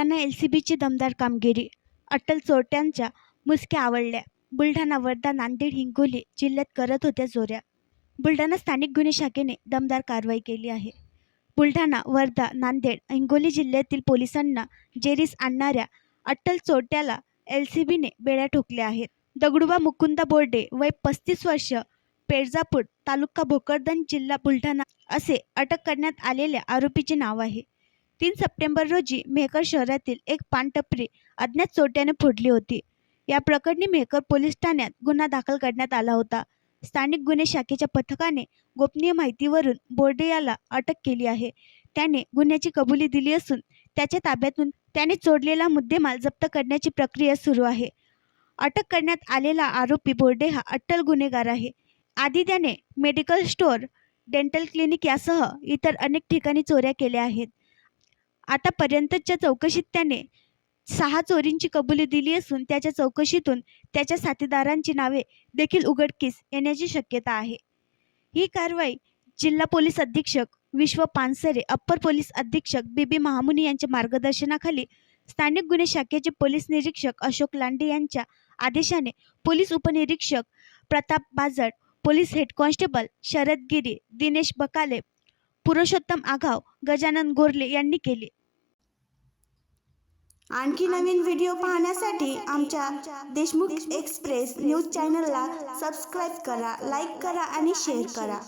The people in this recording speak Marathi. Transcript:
बुलढाणा एलसीबीची दमदार कामगिरी, अट्टल चोरट्यांच्या मुसक्या आवळल्या. बुलढाणा, वर्धा, नांदेड, हिंगोली जिल्ह्यात करत होत्या चोऱ्या. बुलढाणा स्थानिक गुन्हे शाखेने दमदार कारवाई केली आहे. बुलढाणा, वर्धा, नांदेड, हिंगोली जिल्ह्यातील पोलिसांना जेरीस आणणाऱ्या अट्टल चोरट्याला एलसीबीने बेड्या ठोकल्या आहेत. दगडूबा मुकुंदा बोर्डे, वय 35 वर्ष, पेडजापूर, तालुका भोकरदन, जिल्हा बुलढाणा असे अटक करण्यात आलेल्या आरोपीचे नाव आहे. 3 सप्टेंबर रोजी मेहकर शहरातील एक पानटपरी अज्ञात चोरट्याने फोडली होती. या प्रकरणी मेहकर पोलीस ठाण्यात गुन्हा दाखल करण्यात आला होता. स्थानिक गुन्हे शाखेच्या पथकाने गोपनीय माहितीवरून बोर्डे याला अटक केली आहे. त्याने गुन्ह्याची कबुली दिली असून त्याच्या ताब्यातून त्याने चोरलेला मुद्देमाल जप्त करण्याची प्रक्रिया सुरू आहे. अटक करण्यात आलेला आरोपी बोर्डे हा अट्टल गुन्हेगार आहे. आधी त्याने मेडिकल स्टोअर, डेंटल क्लिनिक यासह इतर अनेक ठिकाणी चोऱ्या केल्या आहेत. आतापर्यंतच्या चौकशीत त्याने 6 चोरींची कबुली दिली असून त्याच्या चौकशीतून त्याच्या साथीदारांची नावे देखील उघडकीस येण्याची शक्यता आहे. ही कारवाई जिल्हा पोलीस अधीक्षक विश्व पानसरे, अप्पर पोलीस अधीक्षक बीबी महामुनी यांच्या मार्गदर्शनाखाली स्थानिक गुन्हे शाखेचे पोलीस निरीक्षक अशोक लांडे यांच्या आदेशाने पोलीस उपनिरीक्षक Pratap Bajad, police head constable Sharad Giri, Dinesh Bakale, Purushottam Aghav, Gajanan Gorle यांनी केले. आणखी नवीन व्हिडिओ पाहण्यासाठी आमच्या देशमुख एक्सप्रेस न्यूज चॅनलला सबस्क्राईब करा, लाईक करा आणि शेअर करा.